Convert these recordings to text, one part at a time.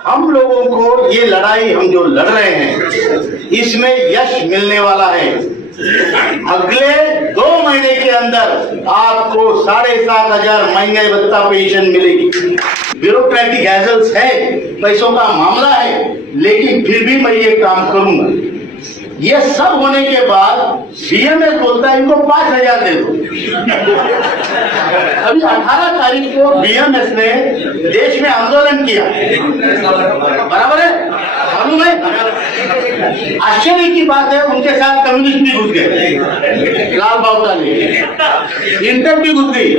हम लोगों को ये लड़ाई हम जो लड़ रहे हैं इसमें यश मिलने वाला है। अगले 2 महीने के अंदर आपको 7,500 महंगाई भत्ता पेंशन मिलेगी। ब्यूरोक्रेटिक हैजल्स है, पैसों का मामला है, लेकिन फिर भी मैं ये काम करूंगा। ये सब होने के बाद बीएमएस बोलता है इनको 5,000 दे दो। अभी 18 तारीख को बीएमएस ने देश में आंदोलन किया, बराबर है, मालूम है। आश्चर्य की बात है उनके साथ कम्युनिस्ट भी घुस गए, लाल बाउटाले, इंटर भी घुस गई।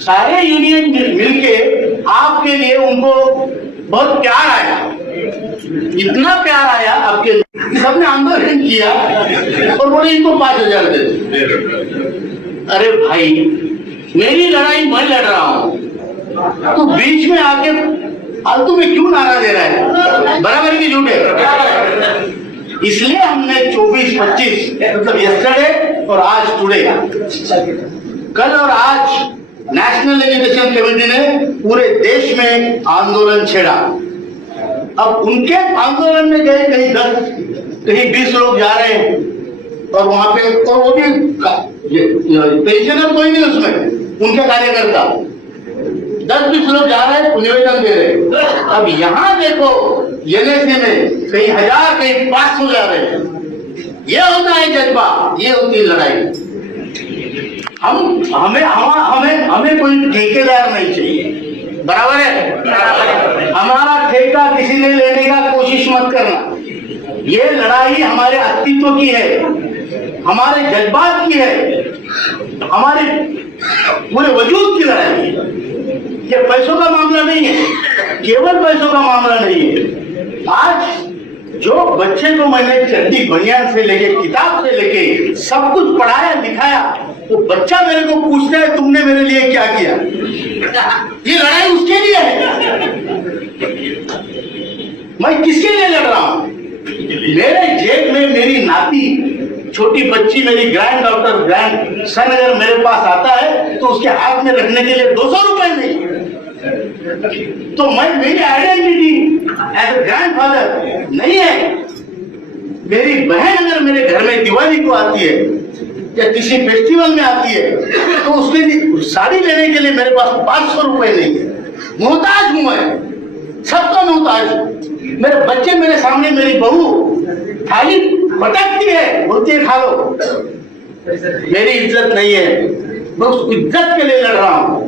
सारे यूनियन मिलके आपके लिए उनको बहुत प्यार आया, इतना प्यार आया आपके, सबने आंदोलन किया और बोले इनको 5,000 दे दो। अरे भाई मेरी लड़ाई मैं लड़ रहा हूँ, तो बीच में आके फालतू में क्यों नारा दे रहा है? बराबर की झूठ है। इसलिए हमने 24-25 मतलब यस्टरडे और आज टुडे, कल और आज नेशनल एजुकेशन कमेटी ने पूरे देश में आंदोलन छेड़ा। अब उनके आंदोलन में गए कहीं 10 कहीं 20 लोग जा रहे हैं और वहां पे, और वो भी पेंशनर कोई नहीं उसमें, उनके कार्यकर्ता 10-20 लोग जा रहे हैं, निवेदन दे रहे हैं। अब यहाँ देखो एनएसी में कहीं 1000 कहीं 500 जा रहे हैं। ये होता है जज्बा, ये होती है लड़ाई। हमें कोई ठेकेदार नहीं चाहिए, बराबर है। हमारा ठेका किसी ने लेने का कोशिश मत करना। ये लड़ाई हमारे अस्तित्व की है, हमारे जज्बात की है, हमारे पूरे वजूद की लड़ाई है। ये पैसों का मामला नहीं है, केवल पैसों का मामला नहीं है। आज जो बच्चे को मैंने चड्डी बनियान से लेके किताब से लेके सब कुछ पढ़ाया लिखाया, तो बच्चा मेरे को पूछता है तुमने मेरे लिए क्या किया। ये लड़ाई उसके लिए है, मैं किसके लिए लड़ रहा हूं? मेरे जेब में मेरी नाती छोटी बच्ची, मेरी ग्रैंड डॉटर ग्रैंड सन अगर मेरे पास आता है तो उसके हाथ में रखने के लिए 200 रुपए नहीं, तो मैं, मेरी आइडेंटिटी एज ए ग्रैंडफादर नहीं है। मेरी बहन अगर मेरे घर में दिवाली को आती है या किसी फेस्टिवल में आती है तो उसके लिए साड़ी लेने के लिए मेरे पास 500 रुपए नहीं है। मोहताज हूं मैं, सबका मोहताज। मेरे बच्चे मेरे सामने, मेरी बहू थाली पटकती है, बोलती है खा लो, मेरी इज्जत नहीं है, मैं उस इज्जत के लिए लड़ रहा हूं।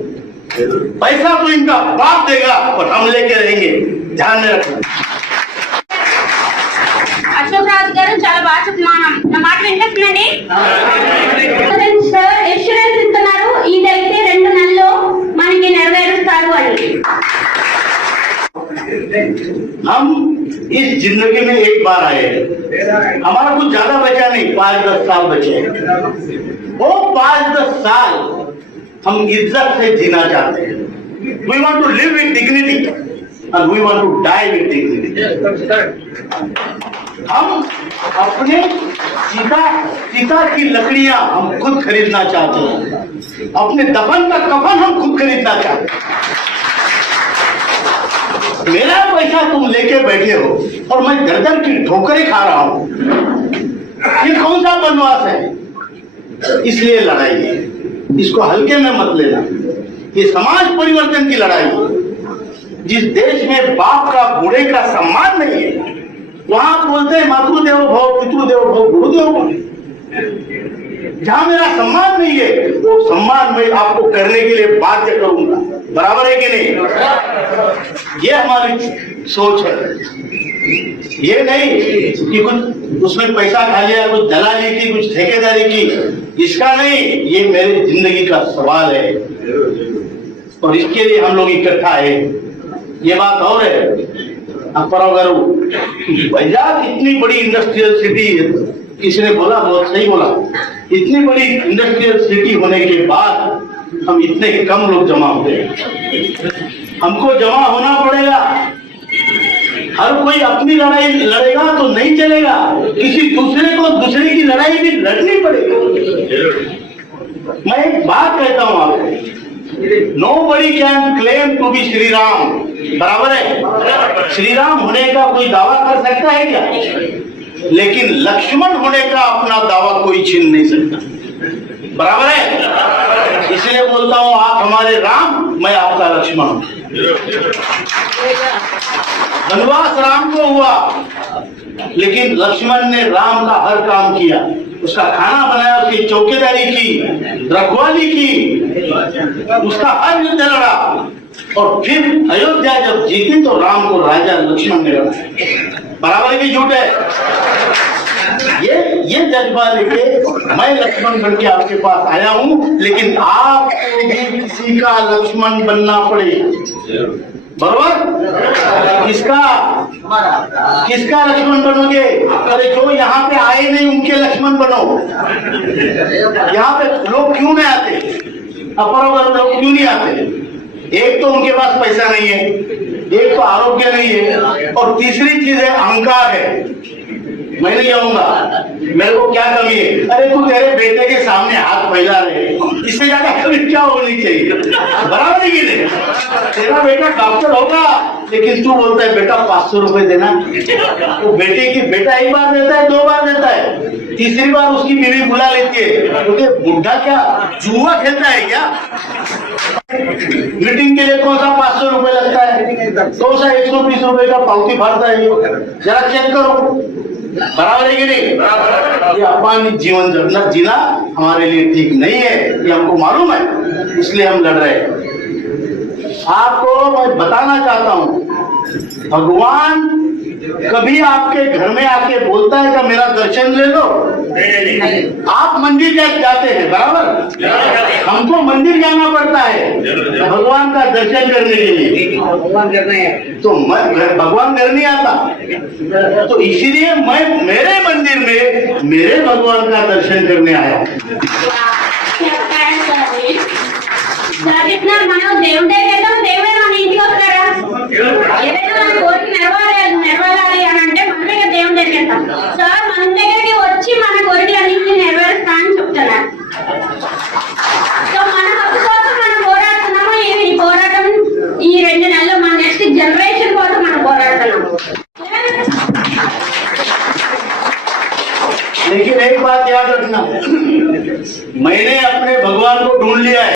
पैसा तो इनका बाप देगा और हम लेके रहेंगे, ध्यान में रखना। అశోక్ రాజు గారు చాలా బాగా చెప్తున్నాను, నా మాట వింటున్నాండి సార్. ఇన్సూరెన్స్ ఇస్తున్నారు, ఇదైతే 2 నెలల్లో మనకి నెరవేరుస్తారు అని. हम इस जिंदगी में एक बार आए हैं, हमारा कुछ ज्यादा बचा नहीं, 5-10 साल बचे हैं। वो 5-10 साल हम इज्जत से जीना चाहते हैं। We want to live with dignity and we want to die with dignity. हम अपने सीता की लकड़ियां हम खुद खरीदना चाहते हैं, अपने दफन का कफन हम खुद खरीदना चाहते हैं। मेरा पैसा तुम लेके बैठे हो और मैं दर की ठोकरें खा रहा हूं, ये कौन सा बनवास है? इसलिए लड़ाई है, इसको हल्के में मत लेना। ये समाज परिवर्तन की लड़ाई है। जिस देश में बाप का बूढ़े का सम्मान नहीं है, वहां बोलते हैं मातृदेव भव, पितृदेव भव, गुरुदेव भव। जहां मेरा सम्मान नहीं है, वो सम्मान मैं आपको करने के लिए बाध्य करूंगा, बराबर है कि नहीं? ये हमारी सोच है। ये नहीं कि कुछ उसमें पैसा खा लिया, कुछ दलाली की, कुछ ठेकेदारी की, इसका नहीं। ये मेरी जिंदगी का सवाल है और इसके लिए हम लोग इकट्ठा है। ये बात और है, पंजाब इतनी बड़ी इंडस्ट्रियल सिटी है, किसी ने बोला, बहुत सही बोला, इतनी बड़ी इंडस्ट्रियल सिटी होने के बाद हम इतने कम लोग जमा होते हैं। हमको जमा होना पड़ेगा। हर कोई अपनी लड़ाई लड़ेगा तो नहीं चलेगा, किसी दूसरे को दूसरे की लड़ाई भी लड़नी पड़ेगी। मैं एक बात कहता हूं आपको, nobody can claim to be Shri Ram, बराबर है। श्री राम होने का कोई दावा कर सकता है क्या? लेकिन लक्ष्मण होने का अपना दावा कोई छीन नहीं सकता। बराबर है? इसलिए बोलता हूं आप हमारे राम, मैं आपका लक्ष्मण हूं। वनवास राम को हुआ, लेकिन लक्ष्मण ने राम का हर काम किया। उसका खाना बनाया, उसकी चौकीदारी की, रखवाली की, उसका हर युद्ध लड़ा, और फिर अयोध्या जब जीती तो राम को राजा लक्ष्मण ने बनाया। बराबर है कि झूठ है? ये जज्बा लेके मैं लक्ष्मण बन के आपके पास आया हूं, लेकिन आपको भी किसी का लक्ष्मण बनना पड़ेगा। बराबर? किसका लक्ष्मण बनोगे? अरे जो यहाँ पे आए नहीं उनके लक्ष्मण बनो। यहाँ पे लोग क्यों नहीं आते? अपरोगर लोग क्यों नहीं आते? एक तो उनके पास पैसा नहीं है, एक तो आरोग्य नहीं है, और तीसरी चीज है अहंकार है। मैं नहीं जाऊंगा, मेरे को क्या कमी है? अरे तू तेरे बेटे के सामने हाथ फैला रहे, इससे ज्यादा कमी क्या होनी चाहिए? बराबर है कि नहीं? तेरा बेटा डॉक्टर होगा, लेकिन तू बोलता है बेटा 500 रुपए देना। तो बेटा एक बार देता है, 2 बार देता है, तीसरी बार उसकी बीवी बुला लेती है, क्योंकि बुढ़ा क्या जुआ खेलता है क्या? मीटिंग के लिए कौन सा 500 रुपए लगता है, कौन सा 120 रुपए का पावती भरता है? जरा चेक करो। बराबर है कि नहीं? ये अपमान जीवन जीना हमारे लिए ठीक नहीं है, ये हमको मालूम है, इसलिए हम लड़ रहे हैं। आपको मैं बताना चाहता हूं, भगवान कभी आपके घर में आके बोलता है कि मेरा दर्शन ले लो? आप मंदिर जाते हैं, बराबर? हमको मंदिर जाना पड़ता है भगवान का दर्शन करने के लिए। भगवान करने तो भगवान घर नहीं आता, तो इसीलिए मैं मेरे मंदिर में मेरे भगवान का दर्शन करने आया। మనం దేవుడే కదా, దేవుడే మన ఇంటికి వస్తారా? ఏదైనా మన కోరిక నెరవేరాలి అని అంటే మనమే దేవుడి దగ్గరికి వెళ్తాం. సార్ మన దగ్గరికి వచ్చి మన కోరికలన్నింటినీ నెరవేరుస్తా అని చెప్తున్నారు. సో మన హక్కు కోసం మనం పోరాడుతున్నాము. ఈ పోరాటం ఈ 2 నెలల్లో మన నెక్స్ట్ జనరేషన్ కోసం మనం పోరాడుతున్నాము. लेकिन एक बात याद रखना, मैंने अपने भगवान को ढूंढ लिया है।